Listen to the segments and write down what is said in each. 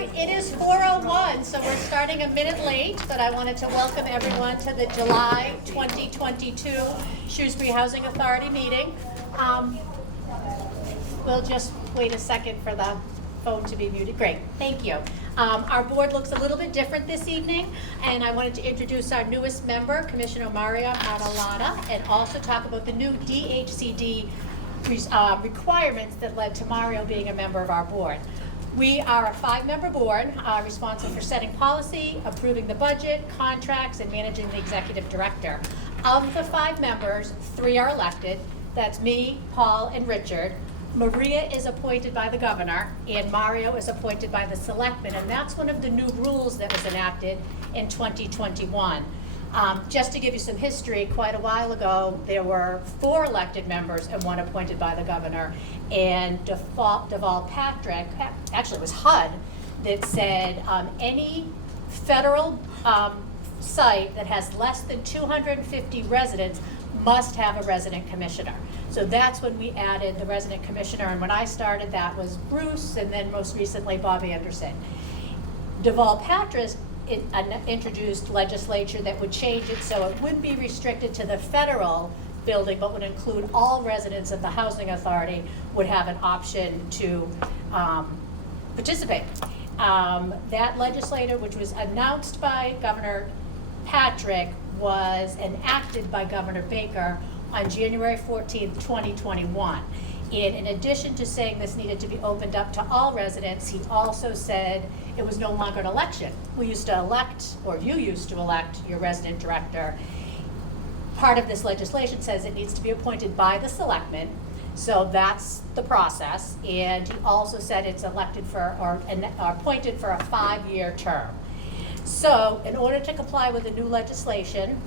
right, it is 4:01, so we're starting a minute late, but I wanted to welcome everyone to the July 2022 Shrewsbury Housing Authority meeting. We'll just wait a second for the phone to be muted. Great, thank you. Our board looks a little bit different this evening, and I wanted to introduce our newest member, Commissioner Mario Martellana, and also talk about the new DHCD requirements that led to Mario being a member of our board. We are a 5-member board responsible for setting policy, approving the budget, contracts, and managing the executive director. Of the 5 members, 3 are elected. That's me, Paul, and Richard. Maria is appointed by the governor, and Mario is appointed by the selectmen, and that's one of the new rules that was enacted in 2021. Just to give you some history, quite a while ago, there were 4 elected members and 1 appointed by the governor. And Deval Patrick, actually it was HUD, that said any federal site that has less than 250 residents must have a resident commissioner. So that's when we added the resident commissioner, and when I started that was Bruce, and then most recently Bob Anderson. Deval Patrick introduced legislation that would change it so it wouldn't be restricted to the federal building, but would include all residents of the housing authority would have an option to participate. That legislation, which was announced by Governor Patrick, was enacted by Governor Baker on January 14th, 2021. And in addition to saying this needed to be opened up to all residents, he also said it was no longer an election. We used to elect, or you used to elect, your resident director. Part of this legislation says it needs to be appointed by the selectmen, so that's the process. And he also said it's elected for, or appointed for a 5-year term. So in order to comply with the new legislation,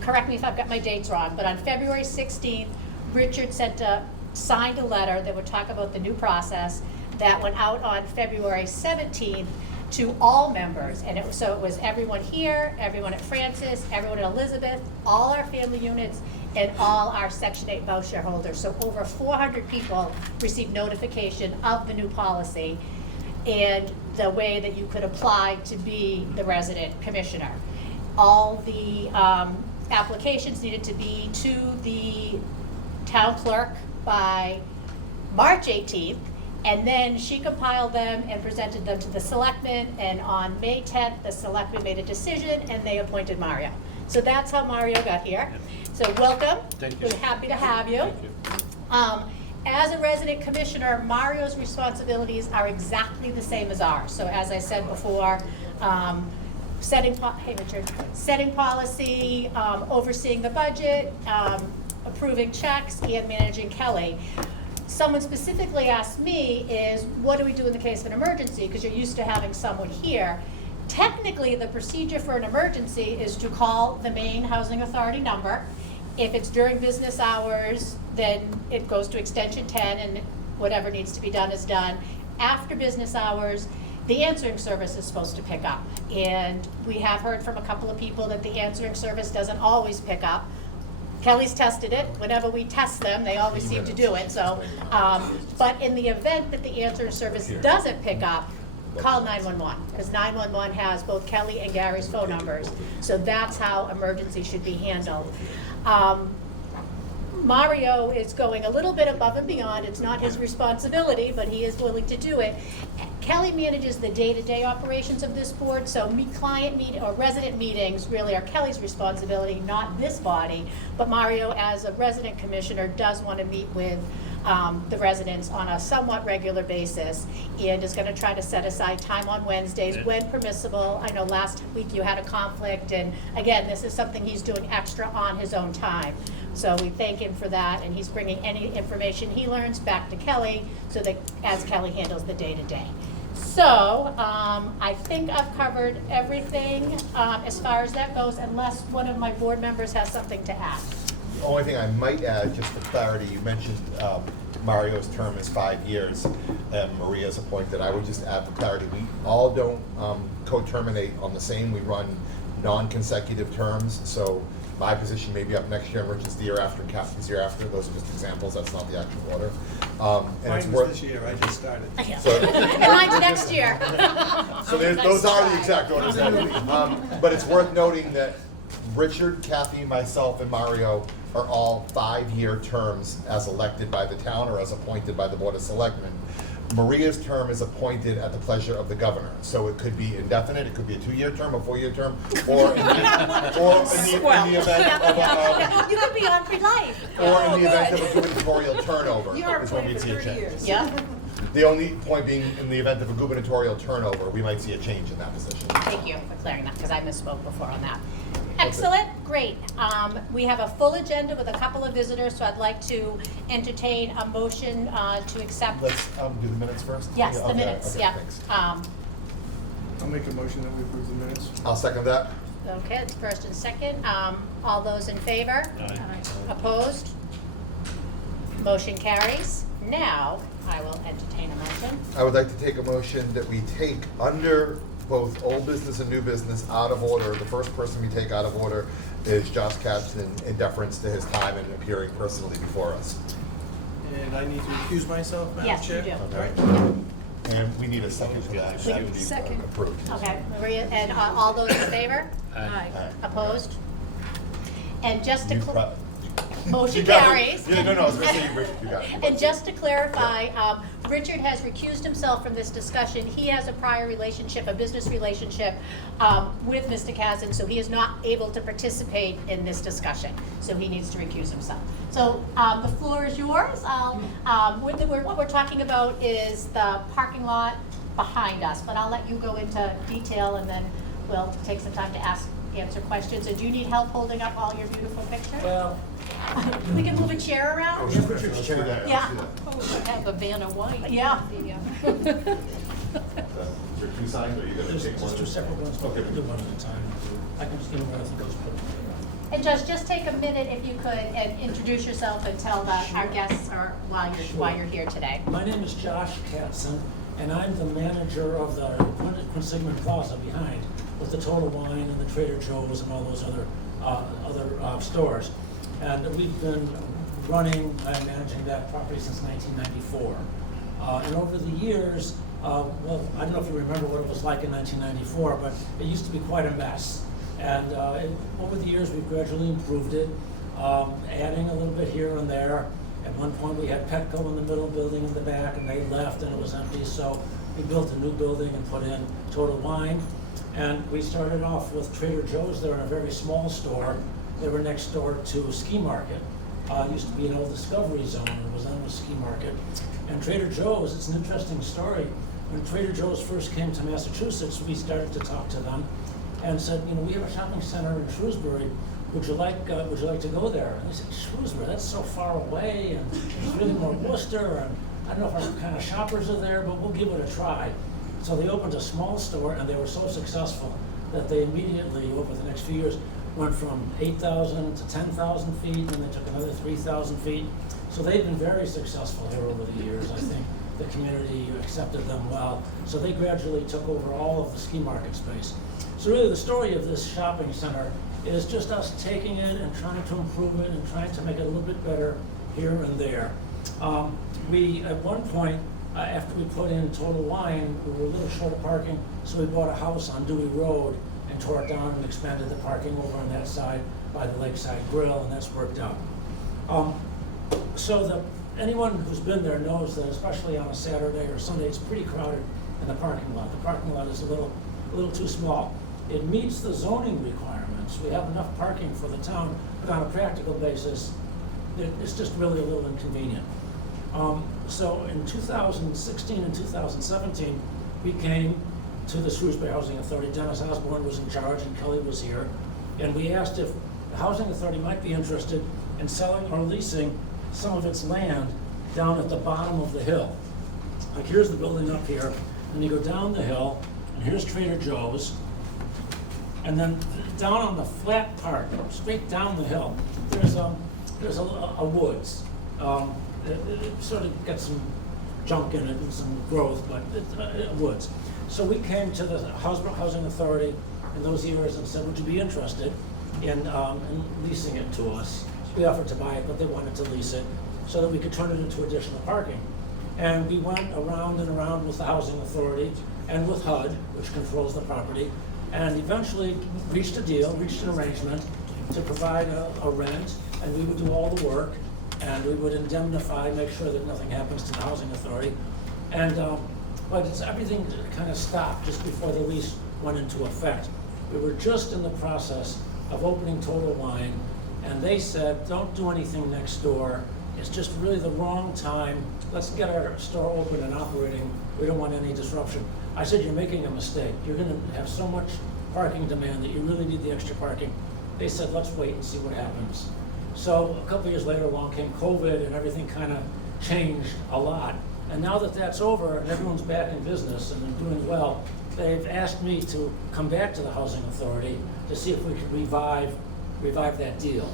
correct me if I've got my dates wrong, but on February 16th, Richard signed a letter that would talk about the new process that went out on February 17th to all members. And it was everyone here, everyone at Francis, everyone at Elizabeth, all our family units, and all our Section 8 voucher holders. So over 400 people received notification of the new policy and the way that you could apply to be the resident commissioner. All the applications needed to be to the town clerk by March 18th, and then she compiled them and presented them to the selectmen, and on May 10th, the selectmen made a decision and they appointed Mario. So that's how Mario got here. So welcome. Thank you. We're happy to have you. Thank you. As a resident commissioner, Mario's responsibilities are exactly the same as ours. So as I said before, setting policy, overseeing the budget, approving checks, and managing Kelly. Someone specifically asked me is, what do we do in the case of an emergency? Because you're used to having someone here. Technically, the procedure for an emergency is to call the main housing authority number. If it's during business hours, then it goes to extension 10 and whatever needs to be done is done. After business hours, the answering service is supposed to pick up. And we have heard from a couple of people that the answering service doesn't always pick up. Kelly's tested it. Whenever we test them, they always seem to do it. So, but in the event that the answering service doesn't pick up, call 911, because 911 has both Kelly and Gary's phone numbers. So that's how emergency should be handled. Mario is going a little bit above and beyond. It's not his responsibility, but he is willing to do it. Kelly manages the day-to-day operations of this board, so resident meetings really are Kelly's responsibility, not this body. But Mario, as a resident commissioner, does want to meet with the residents on a somewhat regular basis, and is going to try to set aside time on Wednesdays when permissible. I know last week you had a conflict, and again, this is something he's doing extra on his own time. So we thank him for that, and he's bringing any information he learns back to Kelly so that as Kelly handles the day-to-day. So I think I've covered everything as far as that goes, unless one of my board members has something to add. The only thing I might add, just for clarity, you mentioned Mario's term is 5 years and Maria's appointed. I would just add for clarity, we all don't co-terminate on the same. We run non-consecutive terms, so My position may be up next year, and Richard's the year after, and Captain's the year after. Those are just examples, that's not the actual order. And it's Mine was worth. this year, I just started. So, And mine's next year. so those are the exact orders that would be. But it's worth noting that Richard, Kathy, myself, and Mario are all 5-year terms as elected by the town or as appointed by the Board of Selectmen. Maria's term is appointed at the pleasure of the governor, so it could be indefinite, it could be a 2-year term, a 4-year term, or in the event of a, You could be on for life. or in the event of a gubernatorial turnover, is when we'd see a change. Yeah, The only point being, in the event of a gubernatorial turnover, we might see a change in that position. thank you for clearing that, because I misspoke before on that. Excellent, great. We have a full agenda with a couple of visitors, so I'd like to entertain a motion to accept. Let's do the minutes first? Yes, Yeah, the okay, minutes, okay, yeah. thanks. I'll make a motion that we approve the minutes. I'll second that. Okay, it's first and second. All those in favor? Aye. Opposed? Motion carries. Now, I will entertain a motion. I would like to take a motion that we take under both old business and new business out of order. The first person we take out of order is Josh Katz in deference to his time and appearing personally before us. And I need to recuse myself, Madam Yes, you Chair? do. All right. And we need a second for that. That would be Second. approved. Okay, Maria, and all those in favor? Aye. Opposed? And just to, You cl- pro- motion You got it. carries. Yeah, no, I was gonna say you, Richard, you got it. And just to clarify, Richard has recused himself from this discussion. He has a prior relationship, a business relationship with Mr. Kazin, so he is not able to participate in this discussion. So he needs to recuse himself. So the floor is yours. What we're talking about is the parking lot behind us, but I'll let you go into detail and then we'll take some time to answer questions. And do you need help holding up all your beautiful pictures? Well, We can move a chair around? Let's do that, Yeah. let's do that. Have a Vanna White. Yeah. Is there 2 signs, or are you gonna there's take one? just 2 separate ones, but Okay. we'll do one at a time. I can just give them what I think goes put. And just take a minute if you could and introduce yourself and tell our guests why you're here today. My name is Josh Katzen, and I'm the manager of the Quinsigman Plaza behind, with the Total Wine and the Trader Joe's and all those other stores. And we've been running and managing that property since 1994. And over the years, well, I don't know if you remember what it was like in 1994, but it used to be quite a mess. And over the years, we've gradually improved it, adding a little bit here and there. At one point, we had Petco in the middle building in the back, and they left, and it was empty. So we built a new building and put in Total Wine. And we started off with Trader Joe's there in a very small store. They were next door to Ski Market. It used to be an old Discovery Zone, and it was on the Ski Market. And Trader Joe's, it's an interesting story. When Trader Joe's first came to Massachusetts, we started to talk to them and said, you know, we have a shopping center in Shrewsbury. Would you like to go there? And they said, Shrewsbury, that's so far away, and it's really more Worcester, and I don't know if our kind of shoppers are there, but we'll give it a try. So they opened a small store, and they were so successful that they immediately, over the next few years, went from 8,000 to 10,000 feet, and they took another 3,000 feet. So they've been very successful here over the years. I think the community accepted them well. So they gradually took over all of the Ski Market space. So really the story of this shopping center is just us taking it and trying to improve it and trying to make it a little bit better here and there. We, at one point, after we put in Total Wine, we were a little short of parking, so we bought a house on Dewey Road and tore it down and expanded the parking over on that side by the Lakeside Grill, and that's worked out. So anyone who's been there knows that, especially on a Saturday or Sunday, it's pretty crowded in the parking lot. The parking lot is a little too small. It meets the zoning requirements. We have enough parking for the town, but on a practical basis, it's just really a little inconvenient. So in 2016 and 2017, we came to the Shrewsbury Housing Authority. Dennis Osborne was in charge and Kelly was here. And we asked if the Housing Authority might be interested in selling or leasing some of its land down at the bottom of the hill. Like here's the building up here, and you go down the hill, and here's Trader Joe's. And then down on the flat part, straight down the hill, there's a woods. It sort of got some junk in it and some growth, but it's woods. So we came to the Housing Authority in those years and said, would you be interested in leasing it to us. We offered to buy it, but they wanted to lease it so that we could turn it into additional parking. And we went around and around with the housing authority and with HUD, which controls the property, and eventually reached a deal, reached an arrangement to provide a rent, and we would do all the work, and we would indemnify, make sure that nothing happens to the housing authority. And but everything kind of stopped just before the lease went into effect. We were just in the process of opening Total Wine, and they said, don't do anything next door. It's just really the wrong time. Let's get our store open and operating. We don't want any disruption. I said, you're making a mistake. You're gonna have so much parking demand that you really need the extra parking. They said, let's wait and see what happens. So a couple years later along came COVID and everything kind of changed a lot. And now that that's over and everyone's back in business and they're doing well, they've asked me to come back to the housing authority to see if we could revive that deal,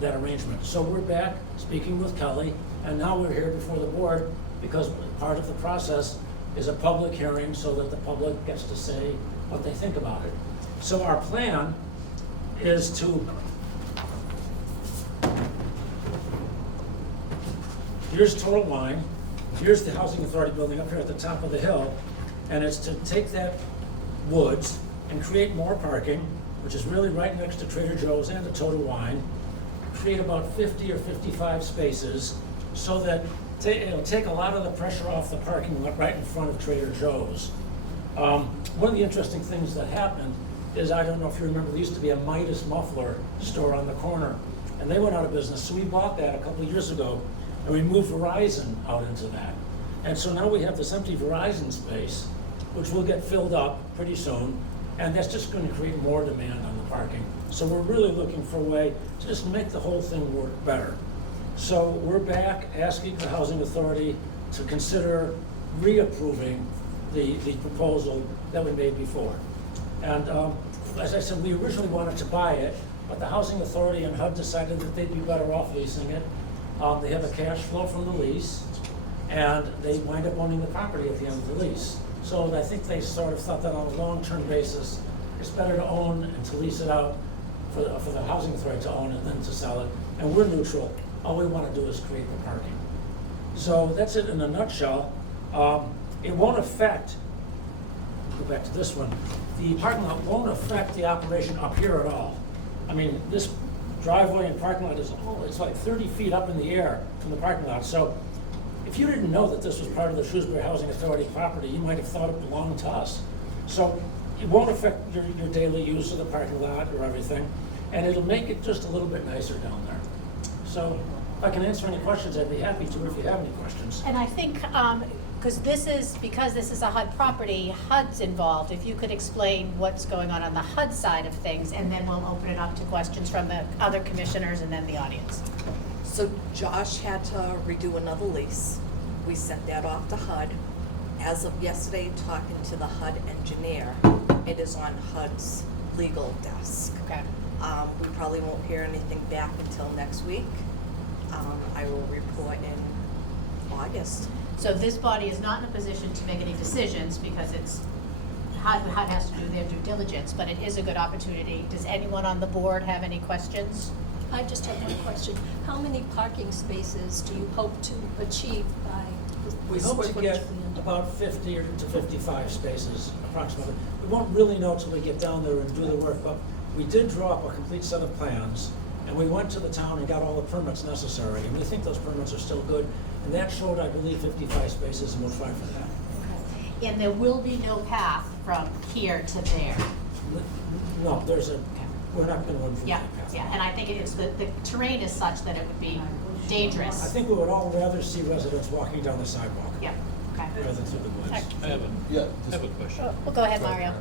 that arrangement. So we're back speaking with Kelly, and now we're here before the board because part of the process is a public hearing so that the public gets to say what they think about it. So our plan is to, here's Total Wine, here's the housing authority building up here at the top of the hill, and it's to take that woods and create more parking, which is really right next to Trader Joe's and the Total Wine, create about 50 or 55 spaces so that it'll take a lot of the pressure off the parking lot right in front of Trader Joe's. One of the interesting things that happened is, I don't know if you remember, there used to be a Midas muffler store on the corner, and they went out of business. So we bought that a couple of years ago, and we moved Verizon out into that. And so now we have this empty Verizon space, which will get filled up pretty soon, and that's just going to create more demand on the parking. So we're really looking for a way to just make the whole thing work better. So we're back asking the housing authority to consider reapproving the proposal that we made before. And as I said, we originally wanted to buy it, but the housing authority and HUD decided that they'd be better off leasing it. They have a cash flow from the lease, and they wind up owning the property at the end of the lease. So I think they sort of thought that on a long-term basis, it's better to own and to lease it out for the housing authority to own it than to sell it. And we're neutral. All we want to do is create the parking. So that's it in a nutshell. It won't affect, go back to this one, the parking lot won't affect the operation up here at all. I mean, this driveway and parking lot is, it's like 30 feet up in the air from the parking lot. So if you didn't know that this was part of the Shrewsbury Housing Authority property, you might have thought it belonged to us. So it won't affect your daily use of the parking lot or everything, and it'll make it just a little bit nicer down there. So if I can answer any questions, I'd be happy to if you have any questions. And I think, because this is a HUD property, HUD's involved. If you could explain what's going on the HUD side of things, and then we'll open it up to questions from the other commissioners and then the audience. So Josh had to redo another lease. We sent that off to HUD. As of yesterday, talking to the HUD engineer, it is on HUD's legal desk. Okay. We probably won't hear anything back until next week. I will report in August. So this body is not in a position to make any decisions because HUD has to do their due diligence, but it is a good opportunity. Does anyone on the board have any questions? I just have one question. How many parking spaces do you hope to achieve by the We hope square to footage get of land? about 50 to 55 spaces approximately. We won't really know till we get down there and do the work, but we did draw up a complete set of plans, and we went to the town and got all the permits necessary, and we think those permits are still good. And that showed, I believe, 55 spaces, and we'll try for that. Okay. And there will be no path from here to there. No, we're not going to win for Yeah, that path. yeah, and I think the terrain is such that it would be dangerous. I think we would all rather see residents walking down the sidewalk Yeah, okay. rather than through the woods. I have Yeah. a question. Well, go ahead, Mario.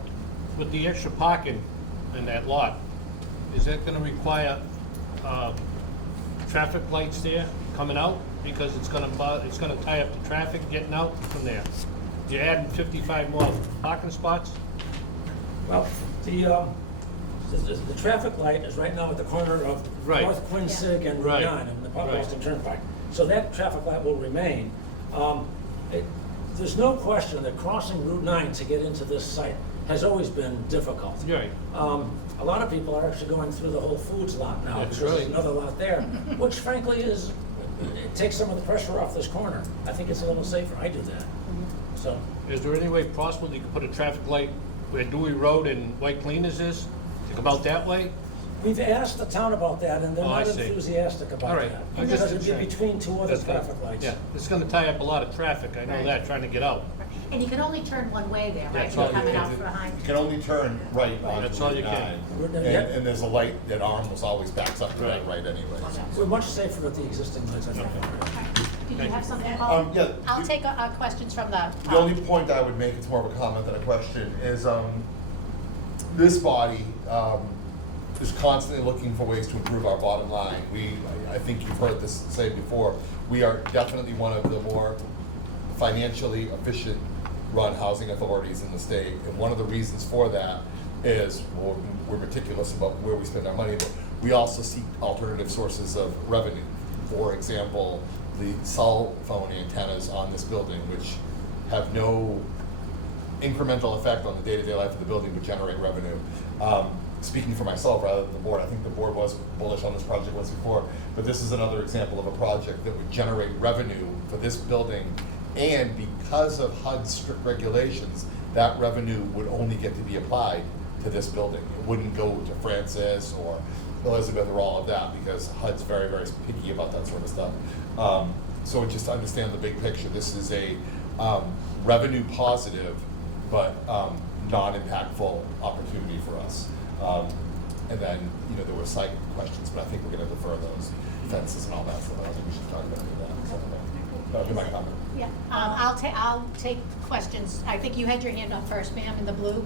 With the extra parking in that lot, is that gonna require, traffic lights there coming out? Because it's gonna tie up the traffic getting out from there. You're adding 55 more parking spots? Well, the traffic light is right now at the corner of Right. North Quincy and Route Right. 9 and the Right. Boston Turnpike. So that traffic light will remain. There's no question that crossing Route 9 to get into this site has always been difficult. Right. A lot of people are actually going through the Whole Foods lot now, That's because there's right. another lot there, which frankly is, it takes some of the pressure off this corner. I think it's a little safer, I do that. So, Is there any way possible you could put a traffic light where Dewey Road and White Cleaners is, to come out that way? we've asked the town about that, and they're Oh, I not see. enthusiastic All about right. that. I'm Because just it'd be concerned. between two other That's good. traffic lights. Yeah, it's gonna tie up a lot of traffic, I know Right. that, trying to get out. And you can only turn one way there, right? That's You're all you coming can out do. behind. You can only turn right on That's all you Route can. 9. We're- And, yeah. and there's a light that almost always backs up to that Right. right anyways. We're much safer with the existing lights, I think. Did you have something, Paul? Yeah. I'll take questions from the. The only point I would make, it's more of a comment than a question, is this body is constantly looking for ways to improve our bottom line. I think you've heard this say before, we are definitely one of the more financially efficient run housing authorities in the state. And one of the reasons for that is, well, we're meticulous about where we spend our money, but we also seek alternative sources of revenue. For example, the cell phone antennas on this building, which have no incremental effect on the day-to-day life of the building, but generate revenue. Speaking for myself rather than the board, I think the board was bullish on this project once before, but this is another example of a project that would generate revenue for this building. And because of HUD's strict regulations, that revenue would only get to be applied to this building. It wouldn't go to Francis or Elizabeth or all of that, because HUD's very, very picky about that sort of stuff. So just to understand the big picture, this is a revenue positive, but non-impactful opportunity for us. And then, there were site questions, but I think we're gonna defer those fences and all that, so I don't think we should talk about any of that. So, that'll be my comment. Yeah, I'll take questions. I think you had your hand up first, ma'am, in the blue.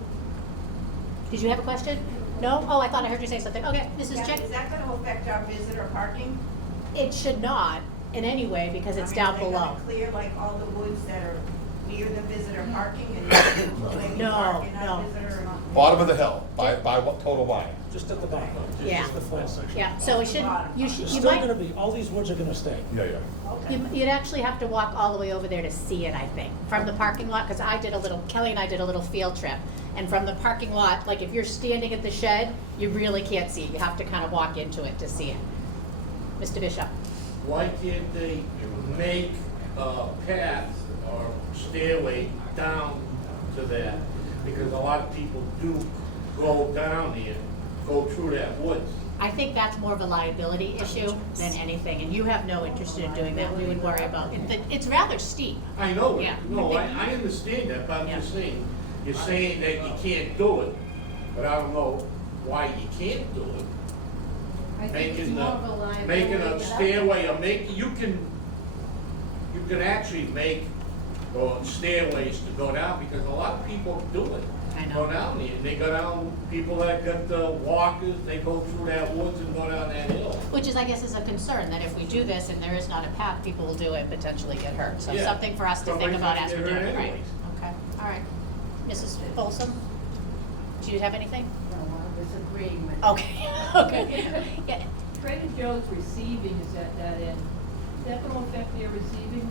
Did you have a question? No? Oh, I thought I heard you say something. Okay, Mrs. Chick? Is that gonna affect our visitor parking? It should not in any way because it's down below. Are they gonna clear like all the woods that are near the visitor parking and maybe No, park in no. our visitor? Bottom of the hill, by what total wine? Just at the bottom, Yeah. just the flat section. Yeah, so it should, you It's should, you still gonna might, be, all these woods are gonna stay. Yeah. you'd actually have to walk all the way over there to see it, I think, from the parking lot, because Kelly and I did a little field trip. And from the parking lot, like if you're standing at the shed, you really can't see. You have to kind of walk into it to see it. Mr. Bishop? Why can't they make a path or stairway down to that? Because a lot of people do go down there, go through that woods. I think that's more of a liability issue than anything, and you have no interest in doing that. We would worry about it. It's rather steep. I know it, Yeah. no, I understand that, but I'm just Yeah. saying, you're saying that you can't do it, but I don't know why you can't do it. I think it's more of a liability. Making a stairway, or you can actually make stairways to go down, because a lot of people do it. I know. Go down there, and they go down, people that got the walkers, they go through that woods and go down that hill. Which is, I guess, is a concern, that if we do this and there is not a path, people will do it and potentially get hurt. So Yeah. something for us to think Somebody's about gonna as we get do hurt it, right? anyways. Okay, all right. Mrs. Folsom, do you have anything? No, I'm disagreeing with. Okay, okay. Yeah. Trader Joe's receiving is at that end. Is that gonna affect their receiving?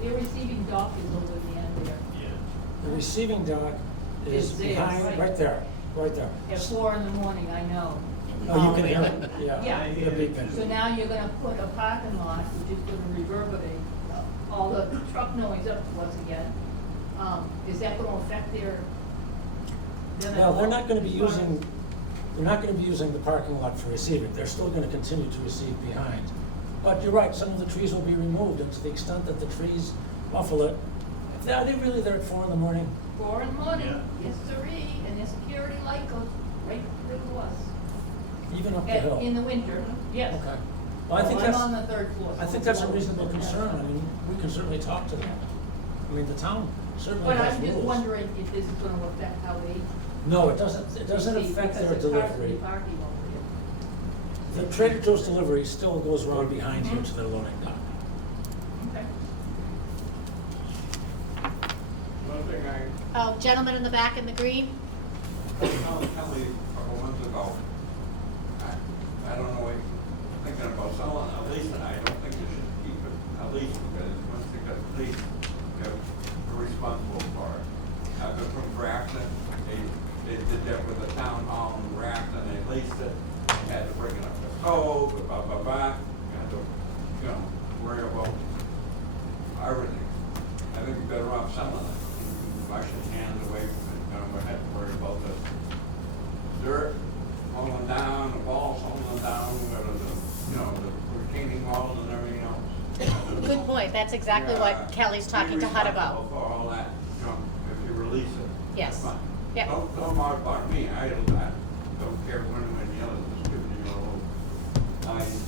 Their receiving dock is over the end there. The receiving dock is Is there, behind, right. right there, At 4 in the morning, I know. Oh, you can hear it, yeah. Yeah. The beeping. So now you're gonna put a parking lot, which is gonna reverberate all the truck noise up once again. Is that gonna affect their? them at Well, they're all? not gonna be using the parking lot for receiving, they're still gonna continue to receive behind. But you're right, some of the trees will be removed, and to the extent that the trees muffle it, are they really there at 4 in the morning? 4 in the morning, yes sirree, and their security light goes right through to us. Even up the In hill? the winter, yes. Okay. Well, I think I'm that's, on the 3rd floor. I so think it's that's a low. reasonable concern, I mean, we can certainly talk to them. I mean, the town certainly But has I'm just rules. wondering if this is gonna affect how they. No, it doesn't affect because their it's hard to be delivery. parking over here. The Trader Joe's delivery still goes around behind here to their loading dock. Okay. One thing Oh, gentleman in the back in the green? told Kelly a couple months ago, I don't know, thinking about selling a lease, and I don't think you should keep it a lease, because once you got a lease, you're responsible for it. I've been putting did that with the town hall and wrapped and they leased it. They had to bring it up to code, You had to, you know, worry about everything. I think you're better off selling it. You can wash your hands away from it. You don't have to worry about the dirt falling down, the balls falling down, the retaining walls and everything else. Good point, that's exactly what Kelly's talking to HUD about. Be responsible for all that junk if you release it. Yes. That's fine. Yep. Don't worry about me, I do that. Don't care one way or the other, just giving you a little idea.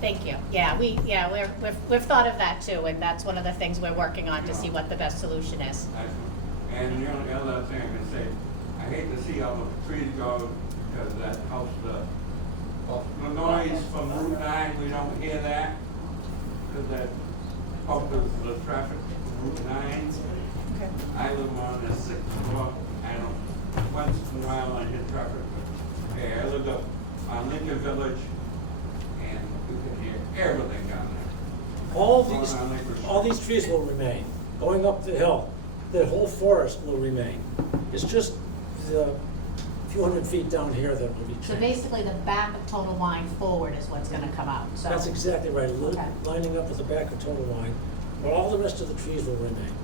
Thank you. Yeah, we've thought of that too, and that's one of the things we're working on to see what the best solution is. And the only other thing I can say, I hate to see all the trees go because that helps the noise from Route 9, we don't hear that. Because that helps the traffic from Route 9. Okay. I live on the 6th floor, I don't, once in a while I hit traffic, but hey, I lived up on Lincoln Village and you can hear everything down there. All these trees will remain. Going up the hill, the whole forest will remain. It's just the few hundred feet down here that will be changed. So basically, the back of Total Wine forward is what's gonna come out, so. That's exactly right, Okay. lining up with the back of Total Wine, but all the rest of the trees will remain.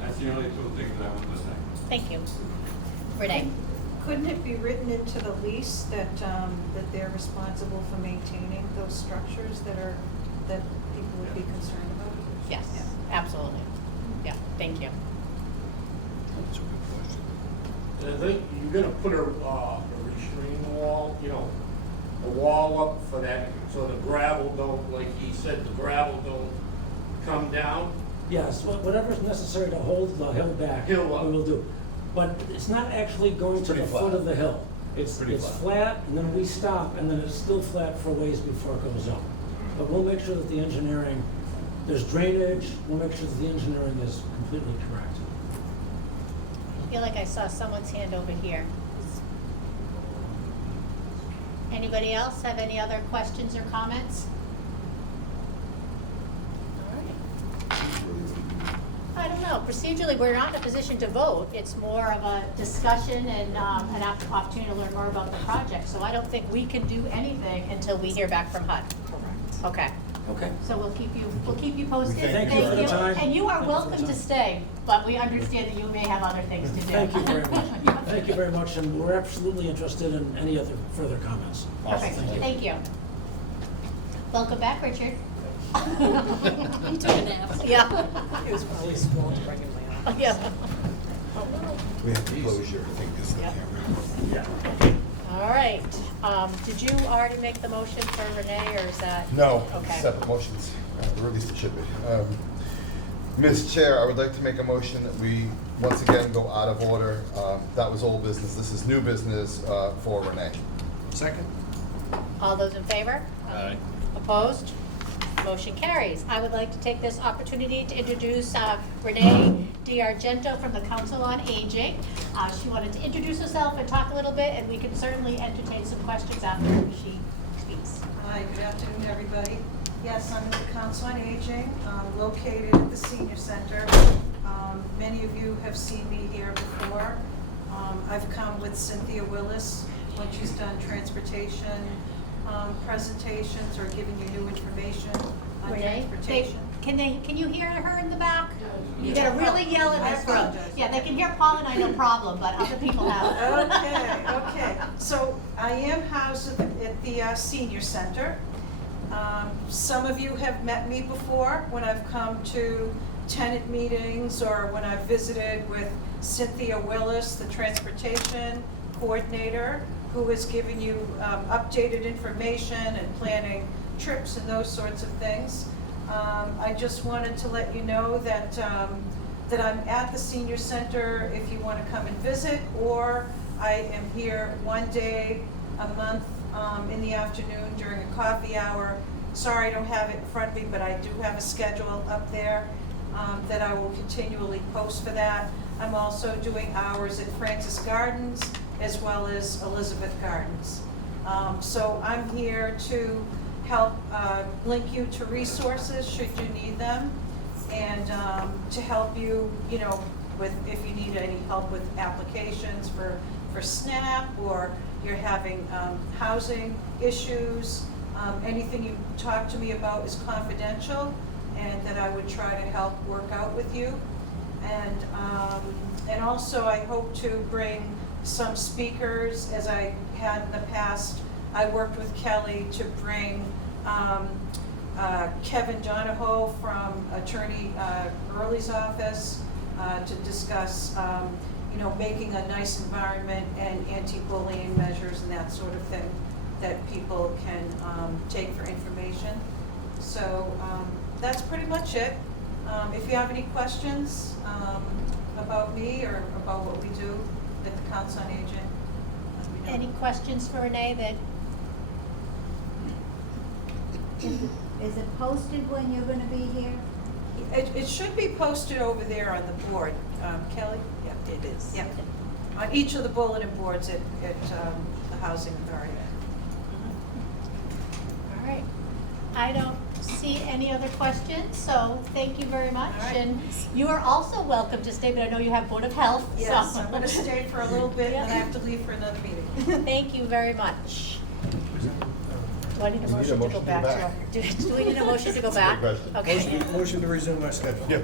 That's the only two things I want to say. Thank you. Renee? Couldn't it be written into the lease that, that they're responsible for maintaining those structures that people would be concerned about? Yes, absolutely. Yeah, thank you. That's a good question. And I think you're gonna put a restraining wall, a wall up for that, so the gravel don't, like he said, the gravel don't come down. Yes, whatever's necessary to hold the hill back, we Hill up. will do. But it's not actually going to the pretty foot flat. of the hill. It's Pretty flat, and then we stop, and then it's still flat for ways before it goes up. But we'll make sure that the engineering, there's drainage, we'll make sure that the engineering is completely correct. I feel like I saw someone's hand over here. Anybody else have any other questions or comments? All right. I don't know, procedurally, we're not in a position to vote. It's more of a discussion and an opportunity to learn more about the project. So I don't think we can do anything until we hear back from HUD. Correct. Okay, Okay. so we'll keep you posted. Thank you for the time. And you are Thank you for the welcome to time. stay, but we understand that you may have other things to do. Thank you very much. Thank you very much, and we're absolutely interested in any other further comments. Perfect, thank you. Welcome back, Richard. He took a nap. Yeah. It was probably school to bring him down. Yeah. We have to close your thing, because the Yeah. camera. All right, did you already make the motion for Renee, or is that? No, Okay. separate motions, or at least it should be. Ms. Chair, I would like to make a motion that we once again go out of order. That was old business, this is new business for Renee. Second? All those in favor? Aye. Opposed? Motion carries. I would like to take this opportunity to introduce Renee DiArgento from the Council on Aging. She wanted to introduce herself and talk a little bit, and we can certainly entertain some questions after she speaks. Hi, good afternoon, everybody. Yes, I'm at the Council on Aging, located at the Senior Center. Many of you have seen me here before. I've come with Cynthia Willis when she's done transportation presentations or giving you new information on Renee, transportation. can you hear her in the back? You gotta really yell in I this room. apologize. Yeah, they can hear Paul and I, no problem, but other people have. Okay. So I am housed at the Senior Center. Some of you have met me before when I've come to tenant meetings or when I've visited with Cynthia Willis, the transportation coordinator, who is giving you updated information and planning trips and those sorts of things. I just wanted to let you know that that I'm at the Senior Center if you want to come and visit, or I am here one day a month in the afternoon during a coffee hour. Sorry I don't have it in front of me, but I do have a schedule up there that I will continually post for that. I'm also doing hours at Francis Gardens as well as Elizabeth Gardens. So I'm here to help link you to resources should you need them, and to help you, with, if you need any help with applications for SNAP, or you're having housing issues, anything you talk to me about is confidential, and that I would try to help work out with you. And also I hope to bring some speakers, as I had in the past. I worked with Kelly to bring Kevin Donahoe from Attorney Early's office to discuss, making a nice environment and anti-bullying measures and that sort of thing that people can take for information. So that's pretty much it. If you have any questions about me or about what we do at the Council on Aging, let me know. Any questions for Renee that, Is it posted when you're gonna be here? It should be posted over there on the board. Kelly? Yeah, it is. Yeah. On each of the bulletin boards at the Housing Authority. all right. I don't see any other questions, so thank you very much. All right. And you are also welcome to stay, but I know you have Board of Health, so. Yes, I'm gonna stay for a little bit, and then I have to leave for another meeting. Thank you very much. Do I need a motion to go back to our, do we need a motion to go back? That's a good Okay. Motion to resume our schedule. Yeah.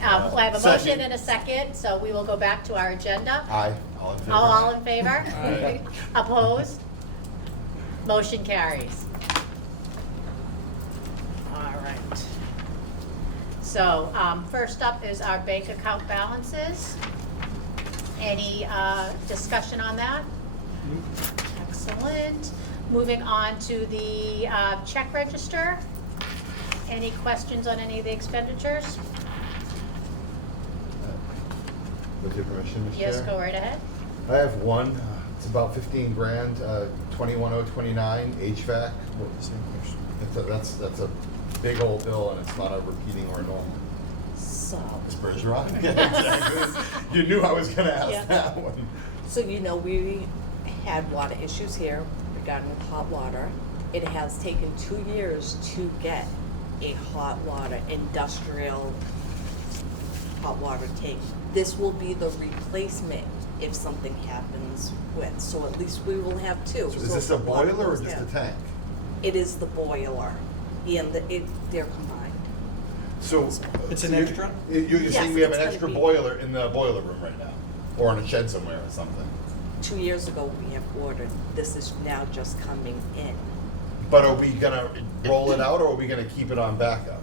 I have a motion Second. and a second, so we will go back to our agenda. Aye. All in favor? All in favor? Aye. Opposed? Motion carries. All right. So, first up is our bank account balances. Any discussion on that? Excellent. Moving on to the check register. Any questions on any of the expenditures? With your permission, Mr. Yes, Chair? go right ahead. I have one, it's about 15 grand, 21029, HVAC. That's a big old bill, and it's not a repeating or a normal. So, Ms. Bergeron? Yeah, exactly. You knew I was gonna Yeah. ask that one. we had water issues here regarding hot water. It has taken 2 years to get a hot water, industrial hot water tank. This will be the replacement if something happens with, so at least we will have two. So is So this if a the water boiler or goes just a down- tank? It is the boiler, and they're combined. So. It's an so you- extra? You're Yes, saying we have it's an gonna extra be- boiler in the boiler room right now? Or in a shed somewhere or something? 2 years ago, we have ordered, this is now just coming in. But are we gonna roll it out, or are we gonna keep it on backup?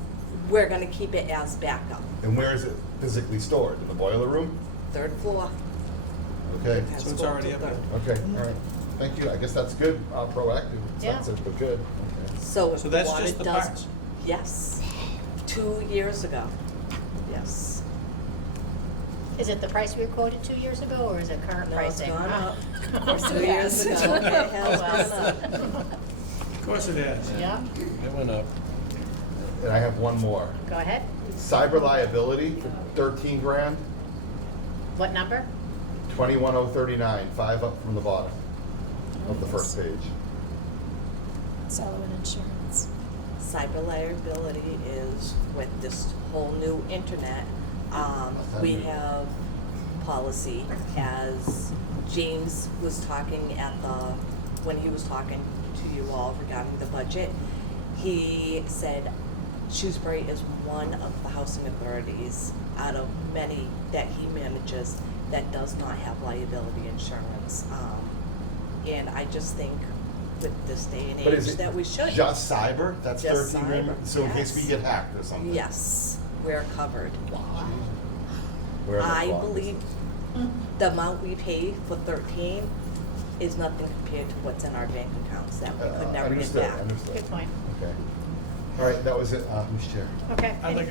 We're gonna keep it as backup, And where is it physically stored? In the boiler room? 3rd floor. Okay, Has So it's to go already to up 3rd. okay, all right. Thank you. I guess that's good, proactive, Yeah. sensitive, but good. Okay. So if So the that's water just the does. parts? Yes, 2 years ago, yes. Is it the price we were quoted 2 years ago, or is it current No, it's pricing? gone up. Of course it 2 years has. ago, it has Well, gone up. Of course it has. Yeah, It went up. And I have one more. go ahead. Cyber liability for 13 grand, What number? 21039, 5 up from the bottom of the first page. Sullivan Insurance. Cyber liability is with this whole new internet, we have policy, as James was talking when he was talking to you all regarding the budget, he said Shrewsbury is one of the housing authorities out of many that he manages that does not have liability insurance. And I just think with this day and But is age it that we should. just cyber? That's Just 13 grand? cyber, So in case we yes. get hacked or something? Yes, we're covered. Where are the I clauses? believe the amount we pay for 13 is nothing compared to what's in our bank accounts that we could never get Understood, back. understood. Good point. Okay. All right, that was it. Who's chair? Okay. I'd like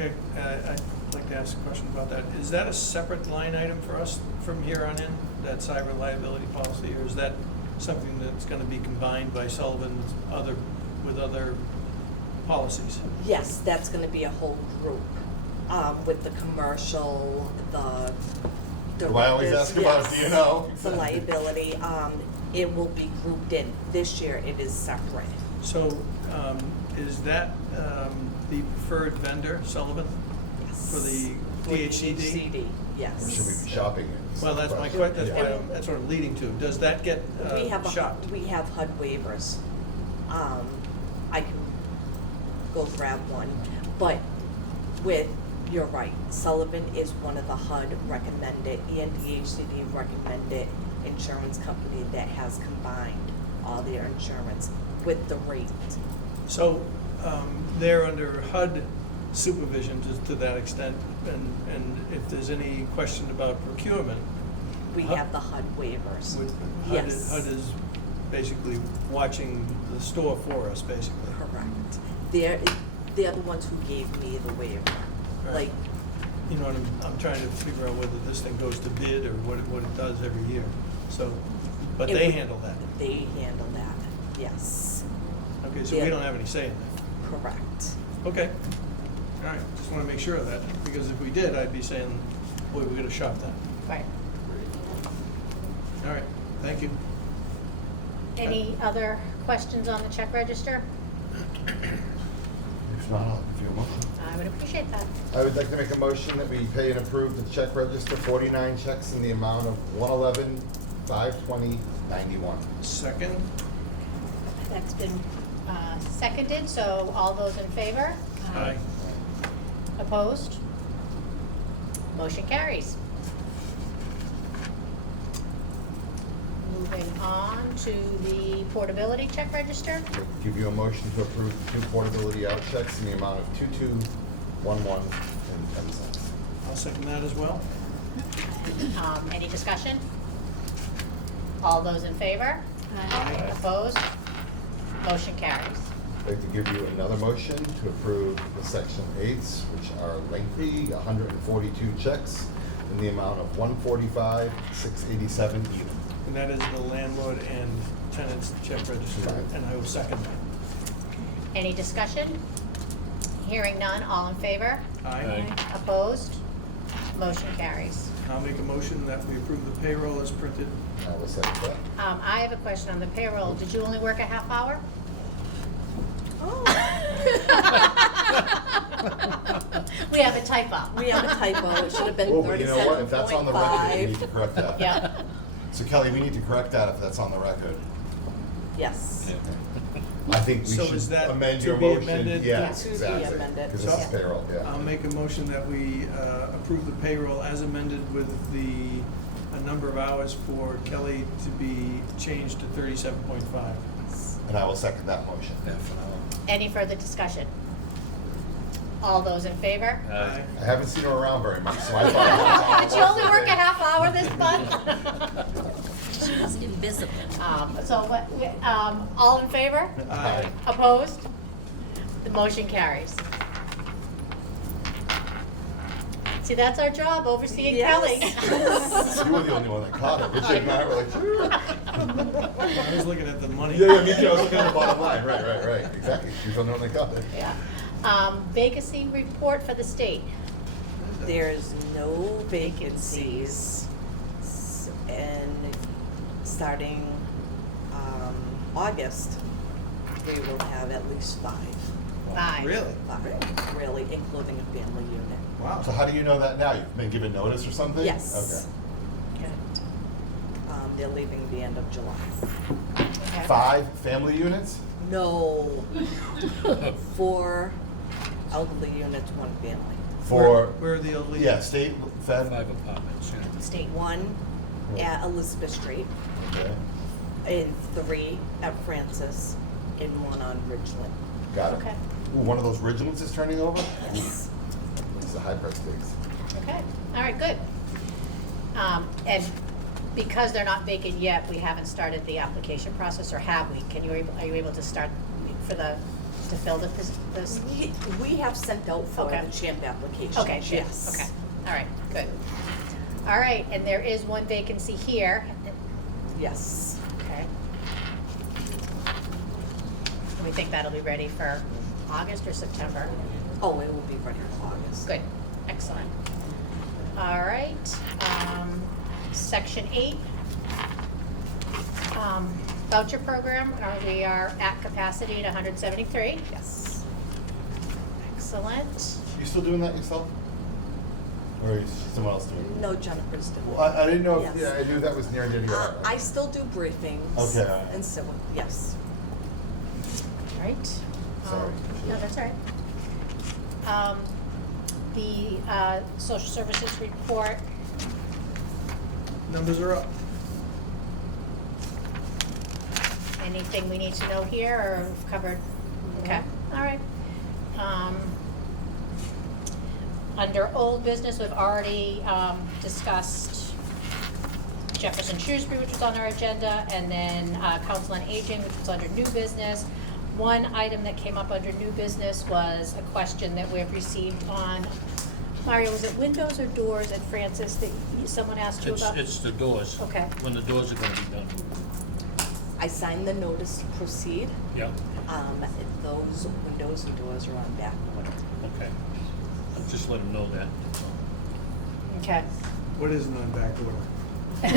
to ask a question about that. Is that a separate line item for us from here on in, that cyber liability policy, or is that something that's gonna be combined by Sullivan's with other policies? Yes, that's gonna be a whole group, with the commercial, the. Do I always ask about it? Do you know? The liability, it will be grouped in. This year, it is separate. So, is that the preferred vendor, Sullivan, Yes. for the DHCD? DHCD, yes. Should we be shopping it? Well, that's my question, that's what I'm leading to. Does that get We have shopped? we have HUD waivers. I can go grab one, but you're right, Sullivan is one of the HUD recommended and DHCD recommended insurance company that has combined all their insurance with the rate. So, they're under HUD supervision to that extent, and if there's any question about procurement, We have the HUD waivers. HUD is basically watching the store for us, basically. Correct. They're the ones who gave me the waiver. Right. Like, You know what I'm trying to figure out whether this thing goes to bid or what it does every year. So, but It they would- handle that. they handle that, yes. Okay, so Yeah. we don't have any say in that. Correct. Okay. All right, just want to make sure of that, because if we did, I'd be saying, boy, we gotta shop that. Right. All right, thank you. Any other questions on the check register? If not, I'll give you a motion. I would appreciate that. I would like to make a motion that we pay and approve the check register, 49 checks in the amount of $111,520.91. Second? That's been seconded, so all those in favor? Aye. Opposed? Motion carries. Moving on to the portability check register. Give you a motion to approve 2 portability out checks in the amount of $2211.10. I'll second that as well. Any discussion? All those in favor? Aye. Opposed? Motion carries. I'd like to give you another motion to approve the Section 8s, which are lengthy, 142 checks in the amount of $145,687 even. And that is the landlord and tenant's check register, Right. and I will second that. Any discussion? Hearing none, all in favor? Aye. Opposed? Motion carries. I'll make a motion that we approve the payroll as printed. I will second that. I have a question on the payroll. Did you only work a half hour? Oh. We have a typo. We have a typo, it should have been Oh, but you know what, if that's on the record, we need to 37.5. correct that. Yeah. So Kelly, we need to correct that if that's on the record. Yes. I think we So should is that amend to your be motion. amended? Yes, To be exactly. amended. Because this is So- payroll, yeah. I'll make a motion that we approve the payroll as amended with a number of hours for Kelly to be changed to 37.5. And I will second that motion. Any further discussion? All those in favor? Aye. I haven't seen her around very much, so I thought. Did you only work a half hour this month? She's invisible. All in favor? Aye. Opposed? The motion carries. See, that's our job, overseeing Kelly. Yes. You were the only one that caught it. Richard and I were like, "Phew." I was looking at the money. Yeah, me too. I was looking at the bottom line. Right. Exactly. She's the only one that caught it. Yeah. Vacancy report for the state. There's no vacancies, and starting August, we will have at least 5. 5. Really? 5, really, including a family unit. Wow. So how do you know that now? You've been given notice or something? Yes. Okay. They're leaving the end of July. Okay. 5 family units? No. 4 elderly units, 1 family. For, Where are the elderly? yeah, state, fed? 5 apartments, yeah. State. 1 at Elizabeth Street, Okay, and 3 at Francis, and 1 on Ridgeland. got it. Okay. Ooh, one of those Ridgelands is turning over? Yes. It's a high price stakes. Okay, all right, good. And because they're not vacant yet, we haven't started the application process, or have we? Are you able to start to fill this? We have sent out for Okay. the CHAMP application. Okay, sure. Yes. Okay, all right, good. All right, and there is 1 vacancy here. Yes. Okay. We think that'll be ready for August or September? Oh, it will be ready for August. Good, excellent. All right, section 8. Voucher program, we are at capacity at 173. Yes. Excellent. You still doing that yourself? Or is someone else doing it? No, Jennifer's doing it. Well, I didn't know if, Yes. yeah, I knew that was near and dear to your heart. I still do briefings. Okay, all right. And so, yes. Right? Sorry. No, that's all right. The social services report, Numbers are up. anything we need to know here, or we've covered? Okay, all right. Under old business, we've already discussed Jefferson Shrewsbury, which was on our agenda, and then Council on Aging, which was under new business. One item that came up under new business was a question that we've received on, Mario, was it windows or doors at Francis that someone asked you about? It's the doors. Okay. When the doors are gonna be done. I signed the notice to proceed. Yeah, Those windows and doors are on back order. okay. I'll just let them know that. Okay. What is non-back order?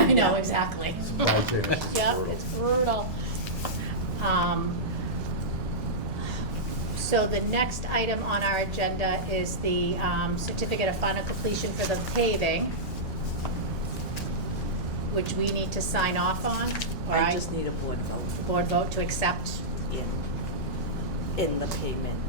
I know, exactly. Supply chain issues. Yep, Brutal. it's brutal. So the next item on our agenda is the certificate of final completion for the paving, which we need to sign off on, or I just need a board vote board vote to accept. in the payment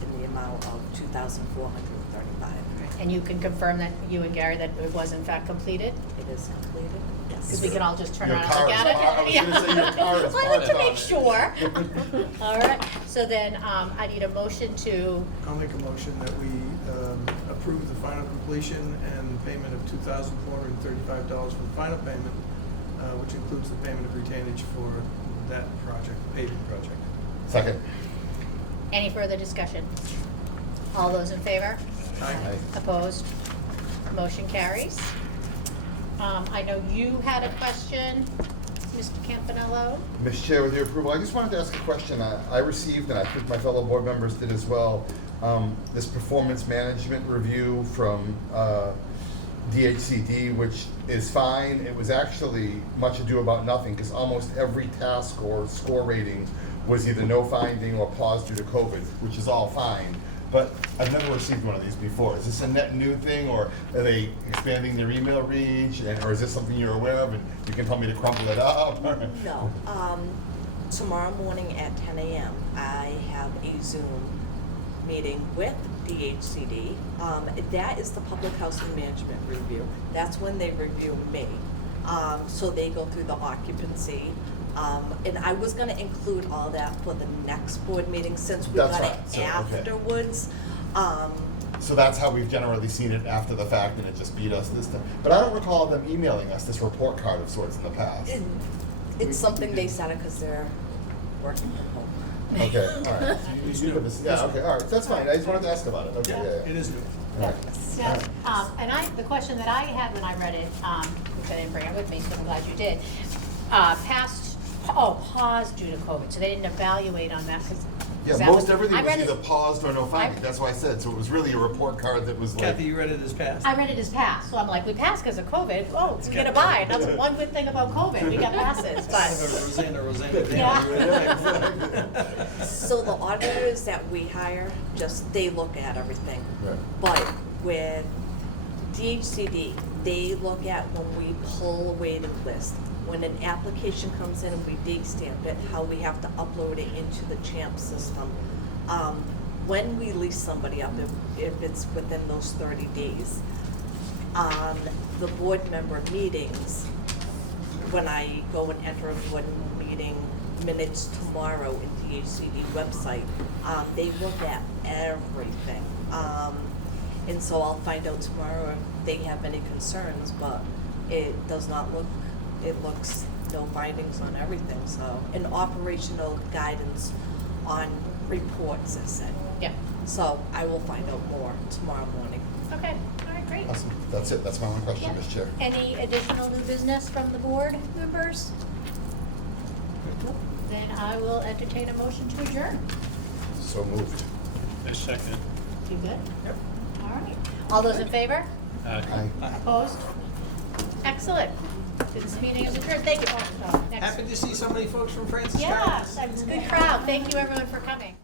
in the amount of $2,435. And you can confirm that, you and Gary, that it was in fact completed? It is completed, yes. Because we can all just turn Your around and car look is at it. parked. I was gonna say your car is I like to parked make on sure. All right, so then I need a motion to, I'll make a motion that we approve the final completion and payment of $2,435 for the final payment, which includes the payment of retainage for that project, paving project. Second. any further discussion? All those in favor? Aye. Opposed? Motion carries. I know you had a question, Mr. Campanello. Mr. Chair, with your approval, I just wanted to ask a question. I received, and I think my fellow board members did as well, this performance management review from DHCD, which is fine. It was actually much ado about nothing, because almost every task or score rating was either no finding or paused due to COVID, which is all fine. But I've never received one of these before. Is this a net new thing, or are they expanding their email reach, or is this something you're aware of and you can tell me to crumple it up? No, tomorrow morning at 10 a.m., I have a Zoom meeting with DHCD. That is the Public Housing Management Review. That's when they review me. So they go through the occupancy. And I was gonna include all that for the next board meeting, since we That's got right. it So, okay. afterwards. So that's how we've generally seen it after the fact, and it just beat us this time. But I don't recall them emailing us this report card of sorts in the past. It's something they sent because they're working from home. Okay, all right. It's You new. give us- Yeah, okay, all right, that's fine. I just wanted to ask about it. Okay, yeah, It is new. All right. Yeah, and the question that I had when I read it, which I didn't bring it with me, so I'm glad you did, paused due to COVID, so they didn't evaluate on that, because. Yeah, most everything I was read it- either paused or no finding. That's why I said, so it was really a report card that was like. Kathy, you read it as passed? I read it as passed, so I'm like, we passed because of COVID, oh, we get a buy, that's one good thing about COVID, we got passes, but. Rosanna. Yeah. So the auditors that we hire, just, they look at everything. Right. But with DHCD, they look at when we pull a waiting list, when an application comes in and we date stamp it, how we have to upload it into the CHAMP system. When we lease somebody up, if it's within those 30 days, on the board member meetings, when I go and enter a board meeting minutes tomorrow in DHCD website, they look at everything. And so I'll find out tomorrow if they have any concerns, but it does not look, it looks no findings on everything, so. And operational guidance on reports, I said. Yeah, So I will find out more tomorrow morning. okay, all right, great. Awesome. That's it. That's my one question, Yeah. Mr. Chair. Any additional new business from the board members? Nope. Then I will entertain a motion to adjourn. So moved. A second. You good? Yep. All right. All those in favor? Aye. Opposed? Excellent. This meeting is adjourned. Thank you. Oh, next. Happy to see so many folks from Francis. Yeah, it's a good crowd. Thank you everyone for coming.